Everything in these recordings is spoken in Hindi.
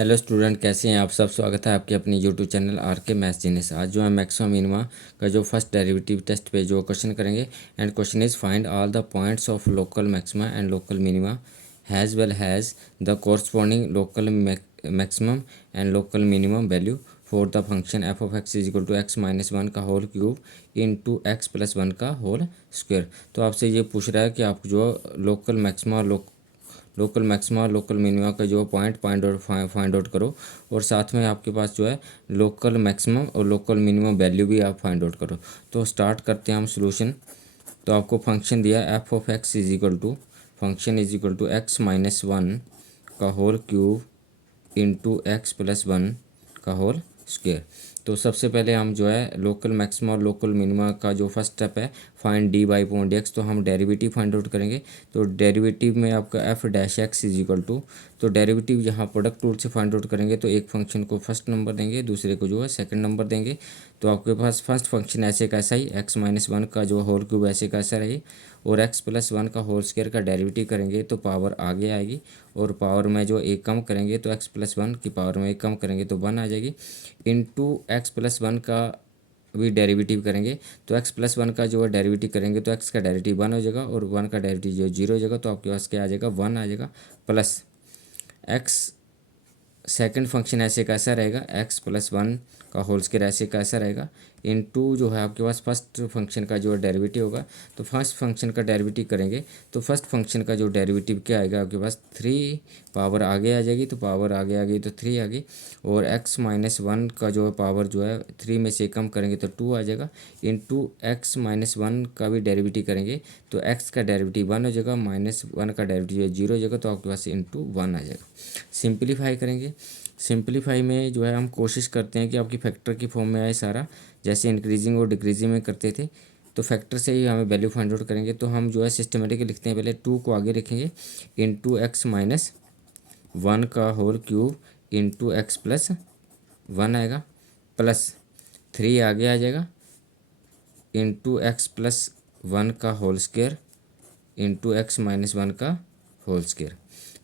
हेलो स्टूडेंट, कैसे हैं आप सब। स्वागत है आपके अपनी यूट्यूब चैनल आर के मैथ्स जीनियस। आज जो है मैक्सिमम मिनिमा का जो फर्स्ट डेरिवेटिव टेस्ट पे जो क्वेश्चन करेंगे। And question is find all the points of local maxima and local minima as well as the corresponding local maximum and local minimum value for the function f of x is equal to x minus one का whole cube into x plus one का होल स्क्वायर। तो आपसे ये पूछ रहा है कि आप जो लोकल मैक्सिमा और लोकल मैक्सिमा और लोकल मिनिमा का जो पॉइंट आउट फाइंड आउट करो, और साथ में आपके पास जो है लोकल मैक्सिमम और लोकल मिनिमम वैल्यू भी आप फाइंड आउट करो। तो स्टार्ट करते हैं हम सोल्यूशन। तो आपको फंक्शन दिया f of x is equal to function is equal to x minus one का whole cube into x plus one का होल स्क्वायर। तो सबसे पहले हम जो है लोकल मैक्सिमा और लोकल मिनिमा का जो फर्स्ट स्टेप है find d by point x, तो हम डेरिवेटिव फाइंड आउट करेंगे। तो डेरिवेटिव में आपका f dash x is equal to, तो डेरिवेटिव यहाँ प्रोडक्ट रूल से फाइंड आउट करेंगे तो एक फंक्शन को फर्स्ट नंबर देंगे, दूसरे को जो है सेकंड नंबर देंगे। तो आपके पास फर्स्ट फंक्शन ऐसे कैसा ही एक्स माइनस वन का जो होल क्यूब ऐसे कैसा रहे, और एक्स प्लस वन का होल स्क्वायर का डेरिवेटिव करेंगे तो पावर आगे आएगी, और पावर में जो एक कम करेंगे तो एक्स प्लस वन की पावर में एक कम करेंगे तो वन आ जाएगी। इंटू एक्स प्लस वन का भी डेरिवेटिव करेंगे तो एक्स प्लस वन का जो है डेरिवेटिव करेंगे तो एक्स का डेरिवेटिव वन हो जाएगा और वन का डेरिवेटिव जो जीरो हो जाएगा। तो आपके पास क्या आ जाएगा, वन आ जाएगा। प्लस एक्स सेकंड फंक्शन ऐसे कैसा रहेगा, एक्स प्लस वन का होल स्क्वायर ऐसे कैसा रहेगा, इनटू जो है आपके पास फर्स्ट फंक्शन का जो डेरिवेटिव होगा। तो फर्स्ट फंक्शन का डेरिवेटिव करेंगे तो फर्स्ट फंक्शन का जो डेरिवेटिव क्या आएगा आपके पास, थ्री पावर आगे आ जाएगी, तो पावर आगे आ गई तो थ्री आ गई, और एक्स माइनस वन का जो है पावर जो है थ्री में से कम करेंगे तो टू आ जाएगा। इंटू एक्स माइनस वन का भी डेरिवेटिव करेंगे तो एक्स का डेरिवेटिव वन हो जाएगा, माइनस वन का डेरिवेटिव जीरो हो जाएगा, तो आपके पास इंटू वन आ जाएगा। सिंप्लीफाई करेंगे। सिंप्लीफाई में जो है हम कोशिश करते हैं कि आपकी फैक्टर की फॉर्म में आए सारा, जैसे इंक्रीजिंग और डिक्रीजिंग में करते थे। तो फैक्टर से ही हमें वैल्यू फाइंड आउट करेंगे। तो हम जो है सिस्टमेटिक लिखते हैं, पहले टू को आगे लिखेंगे इंटू एक्स माइनस वन का whole cube into x plus one आएगा, प्लस थ्री आगे आ जाएगा इंटू एक्स प्लस वन का whole square into x minus one का होल स्क्वायर।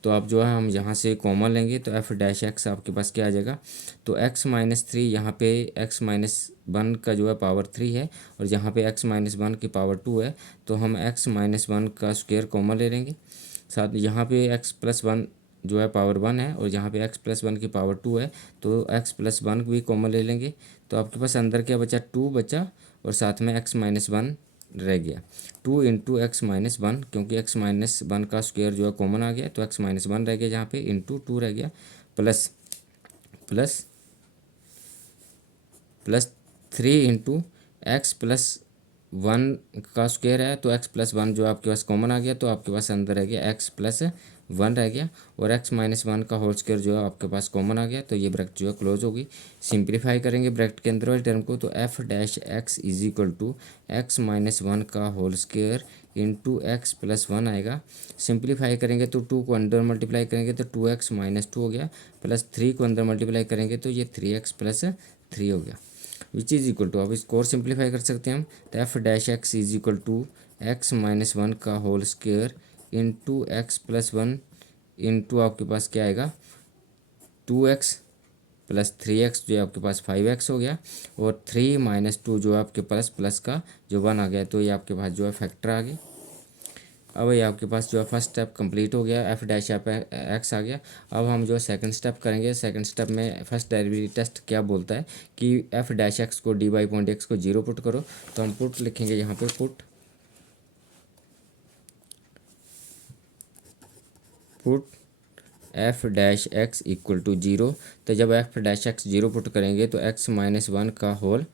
तो आप जो है हम यहाँ से कॉमन लेंगे तो एफ डैश एक्स आपके पास क्या आ जाएगा, तो एक्स माइनस थ्री, यहाँ पे एक्स माइनस वन का जो है पावर थ्री है, और यहाँ पे एक्स माइनस वन की पावर टू है, तो हम एक्स माइनस वन का स्क्वायर कॉमन ले लेंगे। साथ यहाँ पे एक्स प्लस वन जो है पावर वन है, और यहाँ पे एक्स प्लस वन की पावर टू है, तो एक्स प्लस वन भी कॉमन ले लेंगे। तो आपके पास अंदर क्या बचा, टू बचा, और साथ में एक्स माइनस वन रह गया। Two into x minus one, क्योंकि एक्स माइनस वन का स्क्वायर जो है कॉमन आ गया, तो एक्स माइनस वन रह गया यहाँ पे, इंटू टू रह गया, plus plus plus three into x plus one का स्क्वायर है, तो एक्स प्लस वन जो आपके पास कॉमन आ गया, तो आपके पास अंदर रह गया एक्स प्लस वन रह गया, और एक्स माइनस वन का होल स्क्वायर जो है आपके पास कॉमन आ गया, तो ये ब्रैकेट जो है क्लोज होगी। सिंप्लीफाई करेंगे ब्रैकेट के अंदर वाले टर्म को, तो f dash x is equal to x minus one का whole square into x plus one आएगा। सिंप्लीफाई करेंगे तो टू को अंदर मल्टीप्लाई करेंगे तो टू एक्स माइनस टू हो गया, प्लस थ्री को अंदर मल्टीप्लाई करेंगे तो ये थ्री एक्स प्लस थ्री हो गया, विच इज़ इक्वल टू, अब इसको और सिंप्लीफाई कर सकते हैं हम, तो f dash x is equal to x minus one का whole square into x plus one into आपके पास क्या आएगा, two x plus three x जो है आपके पास फाइव एक्स हो गया, और थ्री माइनस टू जो है आपके पास प्लस का जो वन आ गया, तो ये आपके पास जो है फैक्टर आ गया। अब ये आपके पास जो है फर्स्ट स्टेप कंप्लीट हो गया, एफ डैश एफ एक्स आ गया। अब हम जो सेकंड स्टेप करेंगे। सेकंड स्टेप में फर्स्ट डेरिवेटिव टेस्ट क्या बोलता है कि एफ डैश एक्स को डी बाई पॉइंट एक्स को जीरो पुट करो, तो हम पुट लिखेंगे यहाँ पे, put f dash x equal to zero. तो जब f dash x zero put करेंगे तो एक्स माइनस वन का whole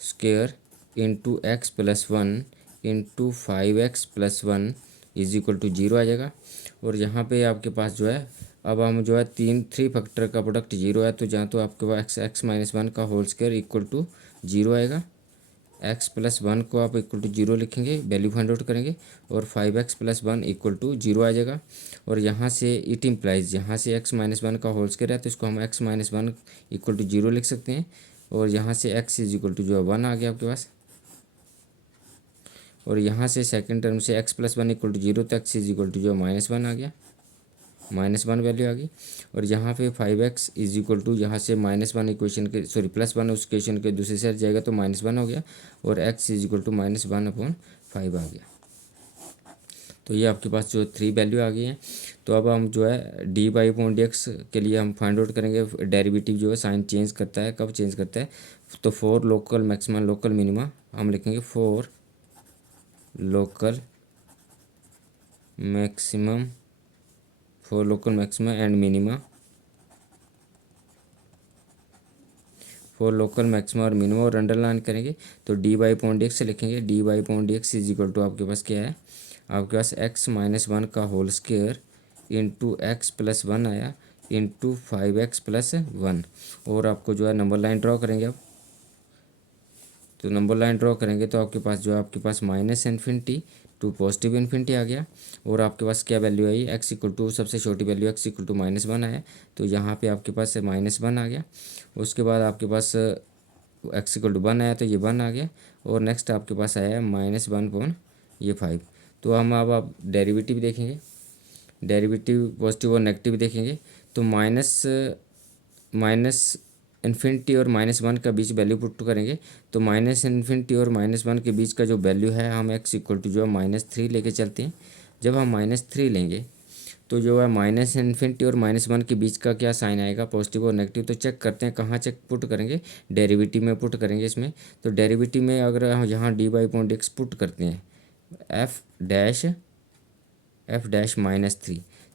square into x plus one into five x plus one is equal to zero आ जाएगा। और यहाँ पे आपके पास जो है, अब हम जो है थ्री फैक्टर का प्रोडक्ट जीरो है, तो जहाँ तो आपके पास एक्स माइनस वन का whole square equal to zero आएगा। एक्स प्लस वन को आप इक्वल टू जीरो लिखेंगे, वैल्यू फाइंड आउट करेंगे, और five x plus one equal to zero आ जाएगा। और यहाँ से इट इम्प्लाइज, यहाँ से एक्स माइनस वन का होल स्क्वायर है, तो इसको हम x minus one equal to zero लिख सकते हैं, और यहाँ से एक्स इज इक्वल टू जो है वन आ गया आपके पास। और यहाँ से सेकंड टर्म से x plus one equal to zero, तो एक्स इज इक्वल टू जो माइनस वन आ गया। -1 वैल्यू आ गई। और यहाँ पे 5x इज इक्वल टू, यहाँ से -1 इक्वेशन के सॉरी +1 उस इक्वेशन के दूसरी साइड जाएगा तो -1 हो गया, और x इज इक्वल टू -1/5 आ गया। तो ये आपके पास जो 3 वैल्यू आ गई है। तो अब हम जो है dy/dx के लिए हम फाइंड आउट करेंगे। डेरिवेटिव जो है साइन चेंज करता है, कब चेंज करता है, तो for local maximum local minima हम लिखेंगे for local maximum and minima, for local maximum और मिनिमम, और अंडरलाइन करेंगे तो dy/dx से लिखेंगे। dy/dx इज इक्वल टू आपके पास क्या है, आपके पास x-1 का होल स्क्वायर इंटू x+1 आया इंटू 5x+1। और आपको जो है नंबर लाइन ड्रॉ करेंगे अब, तो नंबर लाइन ड्रॉ करेंगे तो आपके पास जो है आपके पास -∞ टू +∞ आ गया। और आपके पास क्या वैल्यू आई, x इक्वल टू सबसे छोटी वैल्यू x इक्वल टू -1 आया, तो यहाँ पे आपके पास -1 आ गया। उसके बाद आपके पास x इक्वल टू 1 आया तो ये 1 आ गया। और नेक्स्ट आपके पास आया -1/5। तो हम अब आप डेरिवेटिव देखेंगे, डेरिवेटिव पॉजिटिव और नेगेटिव देखेंगे। तो माइनस इन्फिनिटी और -1 का बीच वैल्यू पुट करेंगे, तो -∞ और -1 के बीच का जो वैल्यू है हम x इक्वल टू जो है -3 लेके चलते हैं। जब हम -3 लेंगे तो जो है -∞ और -1 के बीच का क्या साइन आएगा, पॉजिटिव और नेगेटिव। तो चेक करते हैं कहाँ चेक पुट करेंगे, डेरिवेटिव में पुट करेंगे इसमें। तो डेरिवेटिव में अगर हम यहाँ dy/dx पुट करते हैं f-3,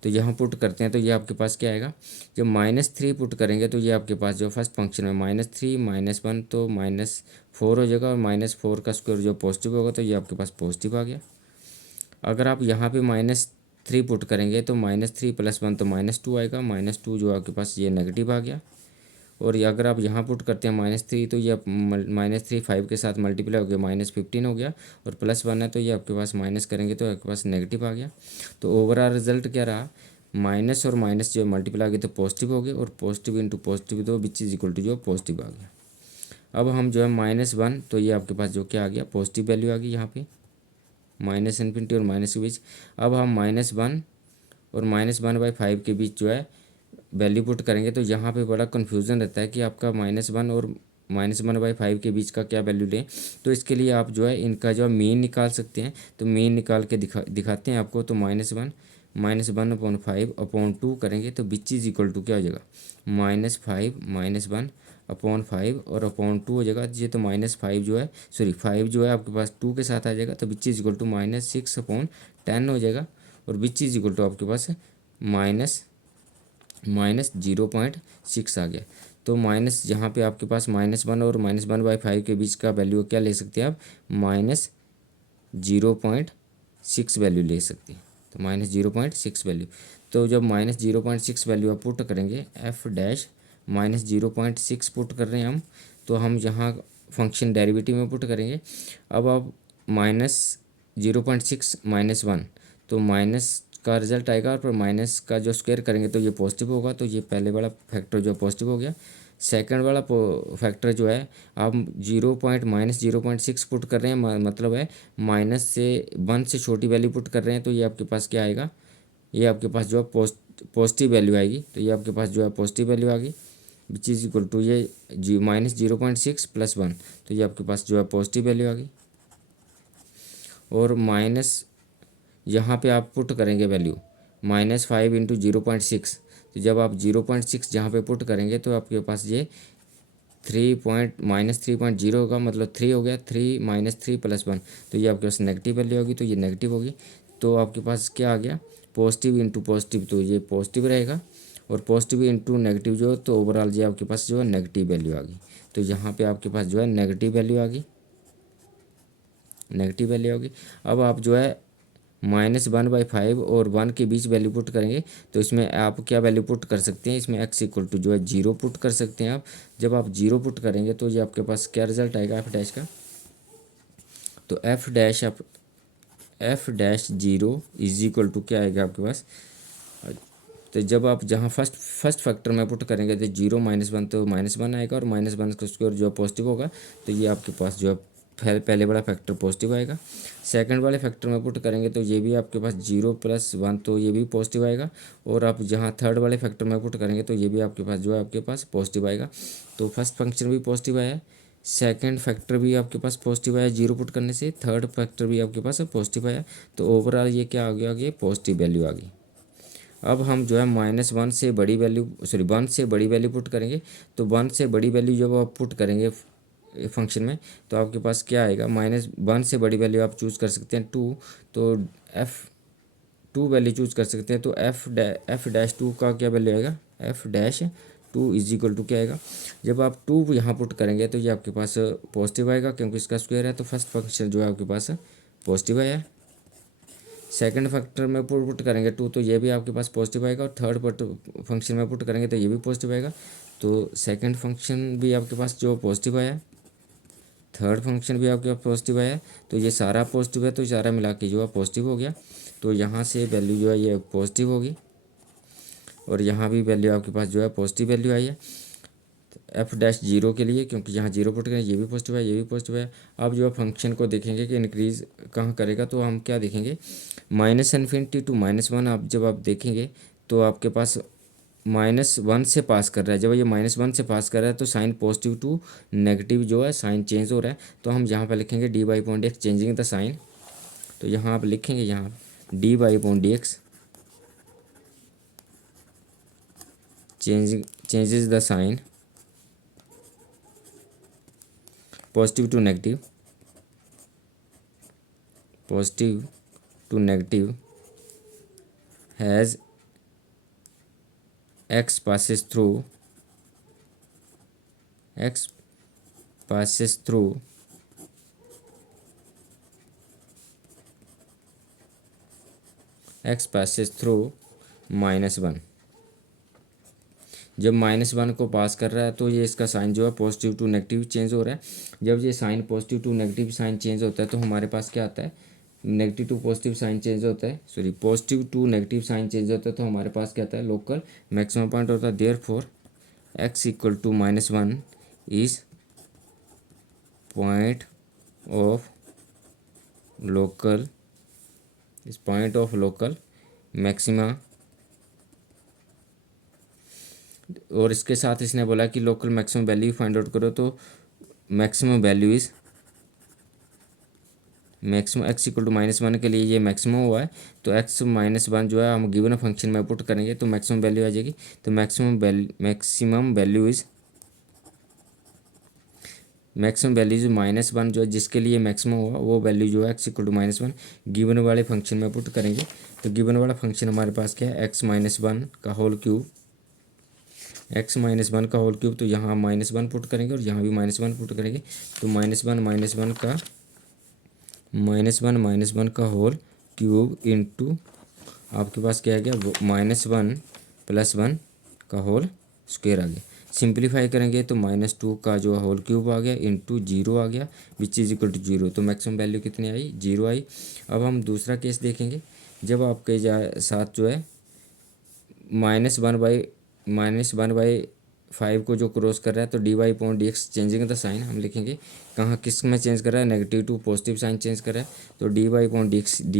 तो यहाँ पुट करते हैं तो ये आपके पास क्या आएगा, जब -3 पुट करेंगे तो ये आपके पास जो फर्स्ट फंक्शन है -3 -1 तो -4 हो जाएगा, और -4 का स्क्वायर जो पॉजिटिव होगा तो ये आपके पास पॉजिटिव आ गया। अगर आप यहाँ पे -3 पुट करेंगे तो -3 + 1 तो -2 आएगा, -2 जो आपके पास ये नेगेटिव आ गया। और ये अगर आप यहाँ पुट करते हैं -3 तो ये -3 5 के साथ मल्टीप्लाई हो गया -15 हो गया, और +1 है तो ये आपके पास माइनस करेंगे तो आपके पास नेगेटिव आ गया। तो ओवरऑल रिजल्ट क्या रहा, माइनस और माइनस जो मल्टीप्लाई आ गया तो पॉजिटिव हो गया, और पॉजिटिव इंटू पॉजिटिव तो विच इज इक्वल टू जो पॉजिटिव आ गया। अब हम जो है -1 तो ये आपके पास जो क्या आ गया, पॉजिटिव वैल्यू आ गई यहाँ पे -∞ और माइनस के बीच। अब हम -1 और -1/5 के बीच जो है वैल्यू पुट करेंगे, तो यहाँ पे बड़ा कन्फ्यूज़न रहता है कि आपका -1 और -1/5 के बीच का क्या वैल्यू लें। तो इसके लिए आप जो है इनका जो मीन निकाल सकते हैं, तो मीन निकाल के दिखाते हैं आपको। तो -1/5/2 करेंगे तो विच इज इक्वल टू क्या हो जाएगा, -5 -1/5 और /2 हो जाएगा। ये तो -5 जो है सॉरी 5 जो है आपके पास 2 के साथ आ जाएगा, तो विच इज इक्वल टू -6/10 हो जाएगा। और विच इज इक्वल टू आपके पास -0.6 आ गया। तो माइनस यहाँ पे आपके पास -1 और -1/5 के बीच का वैल्यू क्या ले सकते हैं आप, -0.6 वैल्यू ले सकते हैं। तो -0.6 वैल्यू, तो जब -0.6 वैल्यू आप पुट करेंगे f-(-0.6 पुट कर रहे हैं हम, तो हम यहाँ फंक्शन डेरिवेटिव में पुट करेंगे। अब आप -0.6 -1 तो माइनस का रिजल्ट आएगा, और माइनस का जो स्क्वायर करेंगे तो ये पॉजिटिव होगा, तो ये पहले वाला फैक्टर जो पॉजिटिव हो गया। सेकंड वाला फैक्टर जो है आप -0.6 पुट कर रहे हैं, मतलब है -1 से छोटी वैल्यू पुट कर रहे हैं, तो ये आपके पास क्या आएगा, ये आपके पास जो है पॉजिटिव वैल्यू आएगी। तो ये आपके पास जो है पॉजिटिव वैल्यू आ गई विच इज इक्वल टू ये -0.6 + 1, तो ये आपके पास जो है पॉजिटिव वैल्यू आ गई। और माइनस यहाँ पे आप पुट करेंगे वैल्यू -5 × 0.6, तो जब आप 0.6 जहाँ पे पुट करेंगे तो आपके पास ये -3.0 होगा, मतलब 3 हो गया, 3 -3 + 1, तो ये आपके पास नेगेटिव वैल्यू होगी, तो ये नेगेटिव होगी। तो आपके पास क्या आ गया, पॉजिटिव इंटू पॉजिटिव, तो ये पॉजिटिव रहेगा, और पॉजिटिव इंटू नेगेटिव जो, तो ओवरऑल ये आपके पास जो है नेगेटिव वैल्यू आ गई। तो यहाँ पे आपके पास जो है नेगेटिव वैल्यू आ गई, नेगेटिव वैल्यू होगी। अब आप जो है -1/5 और 1 के बीच वैल्यू पुट करेंगे, तो इसमें आप क्या वैल्यू पुट कर सकते हैं, इसमें x इक्वल टू जो है 0 पुट कर सकते हैं आप। जब आप 0 पुट करेंगे तो ये आपके पास क्या रिजल्ट आएगा f' का, तो f'(0) इज इक्वल टू क्या आएगा आपके पास, तो जब आप जहाँ फर्स्ट फैक्टर में पुट करेंगे तो 0 -1 तो -1 आएगा, और -1 का स्क्वायर जो है पॉजिटिव होगा, तो ये आपके पास जो है पहले वाला फैक्टर पॉजिटिव आएगा। सेकंड वाले फैक्टर में पुट करेंगे तो ये भी आपके पास 0+1 तो ये भी पॉजिटिव आएगा। और आप जहाँ थर्ड वाले फैक्टर में पुट करेंगे तो ये भी आपके पास जो है आपके पास पॉजिटिव आएगा। तो फर्स्ट फंक्शन भी पॉजिटिव आया, सेकंड फैक्टर भी आपके पास पॉजिटिव आया 0 पुट करने से, थर्ड फैक्टर भी आपके पास पॉजिटिव आया। तो ओवरऑल ये क्या आ गया, आगे पॉजिटिव वैल्यू आ गई। अब हम जो है -1 से बड़ी वैल्यू 1 से बड़ी वैल्यू पुट करेंगे। तो 1 से बड़ी वैल्यू जब आप पुट करेंगे फंक्शन में तो आपके पास क्या आएगा, -1 से बड़ी वैल्यू आप चूज़ कर सकते हैं 2। तो F2 वैल्यू चूज़ कर सकते हैं। तो F'2 का क्या वैल्यू आएगा, F'2 इज इक्वल टू क्या आएगा, जब आप 2 यहाँ पुट करेंगे तो ये आपके पास पॉजिटिव आएगा क्योंकि इसका स्क्वायर है। तो फर्स्ट फंक्शन जो है आपके पास पॉजिटिव आया। सेकंड फैक्टर में पुट करेंगे 2 तो ये भी आपके पास पॉजिटिव आएगा। और थर्ड फंक्शन में पुट करेंगे तो ये भी पॉजिटिव आएगा। तो सेकंड फंक्शन भी आपके पास जो पॉजिटिव आया, थर्ड फंक्शन भी आपके पास पॉजिटिव आया। तो ये सारा पॉजिटिव है तो सारा मिला के जो है पॉजिटिव हो गया। तो यहाँ से वैल्यू जो है ये पॉजिटिव होगी और यहाँ भी वैल्यू आपके पास जो है पॉजिटिव वैल्यू आई है F'0 के लिए, क्योंकि यहाँ 0 पुट करें, ये भी पॉजिटिव है, ये भी पॉजिटिव है। अब जो है फंक्शन को देखेंगे कि इंक्रीज़ कहाँ करेगा तो हम क्या देखेंगे, -∞ to -1 आप जब आप देखेंगे तो आपके पास -1 से पास कर रहा है। जब ये -1 से पास कर रहा है तो साइन पॉजिटिव टू नेगेटिव जो है साइन चेंज हो रहा है। तो हम यहाँ पर लिखेंगे dy/dx चेंजिंग द साइन। तो यहाँ आप लिखेंगे यहाँ dy/dx changes the sign positive to negative, positive to negative has x passes through x passes through -1। जब -1 को पास कर रहा है तो ये इसका साइन जो है पॉजिटिव टू नेगेटिव चेंज हो रहा है। जब ये sign positive to negative sign change होता है तो हमारे पास क्या आता है, negative to positive sign change होता है, sorry positive to negative sign change होता है। तो हमारे पास क्या आता है, लोकल मैक्सिमम पॉइंट होता है। Therefore x = -1 is point of local maxima. और इसके साथ इसने बोला कि local maximum value find out करो। तो maximum value is maximum x = -1 के लिए ये मैक्सिमम हुआ है। तो x -1 जो है हम गिवन फंक्शन में पुट करेंगे तो मैक्सिमम वैल्यू आ जाएगी। तो मैक्सिमम वैल्यू इज़ -1 जो है जिसके लिए मैक्सिमम हुआ वो वैल्यू जो है x = -1 गिवन वाले फंक्शन में पुट करेंगे। तो गिवन वाला फंक्शन हमारे पास क्या है, x - 1 का होल क्यूब, x - 1 का होल क्यूब। तो यहाँ -1 पुट करेंगे और यहाँ भी -1 पुट करेंगे। तो -1 का होल क्यूब इंटू आपके पास क्या आ गया, -1 + 1 का होल स्क्वायर आ गया। सिंप्लीफाई करेंगे तो -2 का जो होल क्यूब आ गया इंटू 0 आ गया विच इज इक्वल टू 0। तो मैक्सिमम वैल्यू कितनी आई, 0 आई। अब हम दूसरा केस देखेंगे। जब आपके साथ जो है -1/5 को जो क्रॉस कर रहा है तो dy/dx चेंजिंग द साइन हम लिखेंगे कहाँ किस में चेंज कर रहा है, negative to positive sign change कर रहा है। तो dy/dx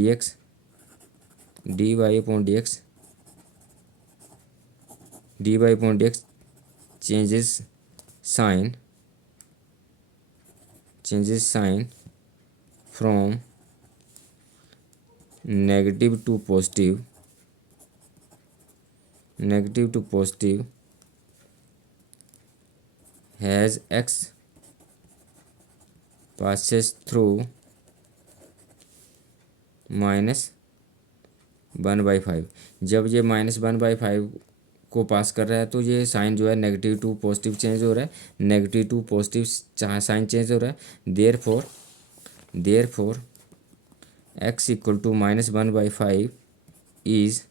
changes sign from negative to positive as x passes through -1/5। जब ये -1/5 को पास कर रहा है तो ये साइन जो है नेगेटिव टू पॉजिटिव चेंज हो रहा है, negative to positive sign change हो रहा है। Therefore x = -1/5 is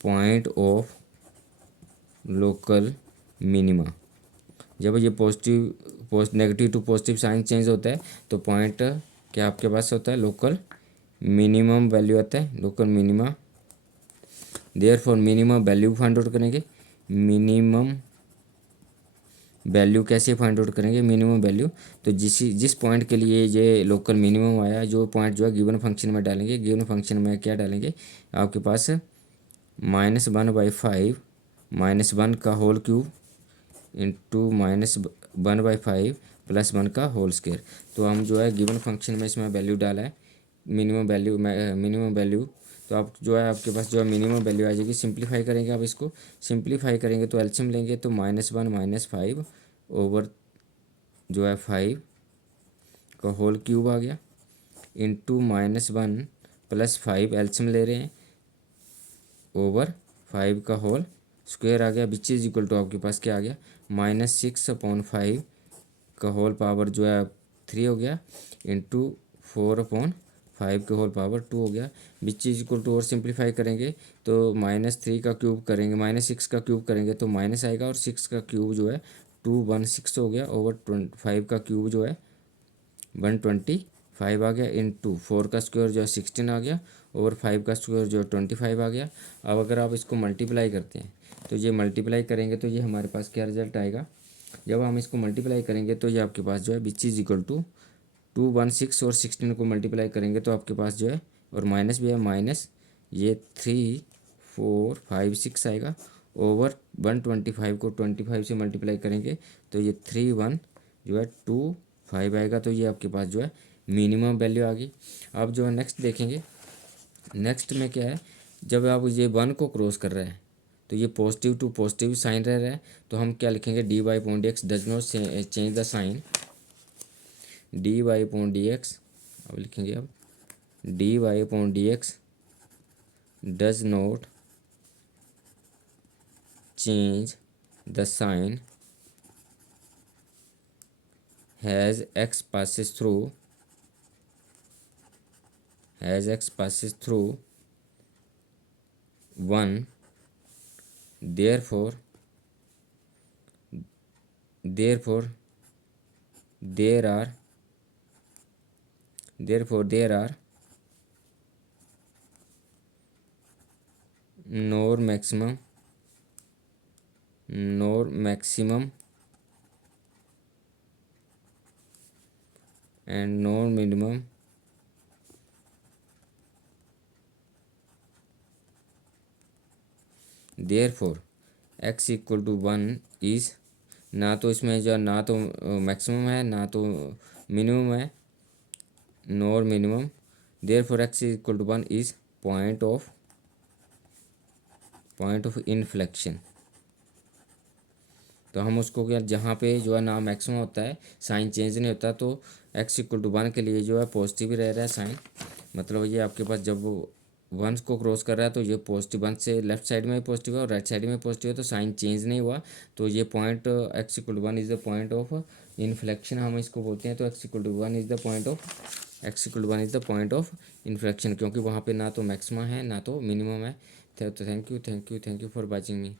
point of local minima. जब ये negative to positive sign change होता है तो पॉइंट क्या आपके पास होता है, लोकल मिनिमम वैल्यू आता है, local minima. Therefore minimum value find out करेंगे। मिनिमम वैल्यू कैसे फाइंड आउट करेंगे, मिनिमम वैल्यू। तो जिस पॉइंट के लिए ये लोकल मिनिमम आया, जो पॉइंट जो है गिवन फंक्शन में डालेंगे। गिवन फंक्शन में क्या डालेंगे आपके पास -1/5 -1 का होल क्यूब इंटू -1/5 +1 का होल स्क्वायर। तो हम जो है गिवन फंक्शन में इसमें वैल्यू डाला है मिनिमम वैल्यू। तो आप जो है आपके पास जो है मिनिमम वैल्यू आ जाएगी। सिंप्लीफाई करेंगे, आप इसको सिंप्लीफाई करेंगे तो एलसीएम लेंगे तो -1 - 5 ओवर जो है 5 का होल क्यूब आ गया इंटू -1 + 5 एलसीएम ले रहे हैं ओवर 5 का होल स्क्वायर आ गया, विच इज इक्वल टू आपके पास क्या आ गया -6/5 का होल पावर जो है 3 हो गया इंटू 4/5 के होल पावर 2 हो गया, विच इज इक्वल टू। और सिंप्लीफाई करेंगे तो -3 का क्यूब करेंगे, -6 का क्यूब करेंगे तो माइनस आएगा और 6 का क्यूब जो है 216 हो गया ओवर 5 का क्यूब जो है 125 आ गया इंटू 4 का स्क्वायर जो है 16 आ गया ओवर 5 का स्क्वायर जो है 25 आ गया। अब अगर आप इसको मल्टीप्लाई करते हैं तो ये मल्टीप्लाई करेंगे तो ये हमारे पास क्या रिजल्ट आएगा। जब हम इसको मल्टीप्लाई करेंगे तो ये आपके पास जो है विच इज इक्वल टू 216 और 16 को मल्टीप्लाई करेंगे तो आपके पास जो है और माइनस भी है माइनस ये 3 4 5 6 आएगा ओवर 125 को 25 से मल्टीप्लाई करेंगे तो ये 3 1 जो है 2 5 आएगा। तो ये आपके पास जो है मिनिमम वैल्यू आ गई। अब जो है नेक्स्ट देखेंगे, नेक्स्ट में क्या है, जब आप ये 1 को क्रॉस कर रहे हैं तो ये पॉजिटिव टू पॉजिटिव साइन रह रहा है तो हम क्या लिखेंगे dy/dx does not change the sign. dy/dx अब लिखेंगे अब dy/dx does not change the sign as x passes through 1, therefore there are nor maximum and nor minimum therefore x equal to 1 is, ना तो इसमें जो ना तो मैक्सिमम है ना तो मिनिमम है, nor minimum. therefore x equal to 1 is point of inflection. तो हम उसको क्या जहाँ पे जो है ना मैक्सिमम होता है साइन चेंज नहीं होता तो x इक्वल टू 1 के लिए जो है पॉजिटिव ही रह रहा है साइन। मतलब ये आपके पास जब वो 1 को क्रॉस कर रहा है तो ये पॉजिटिव 1 से लेफ्ट साइड में पॉजिटिव है और राइट साइड में पॉजिटिव है तो साइन चेंज नहीं हुआ। तो ये point x equal to 1 is the point of inflection हम इसको बोलते हैं। तो x equal to 1 is the point of inflection, क्योंकि वहाँ पे ना तो मैक्सिमा है ना तो मिनिमम है। तो thank you for watching me.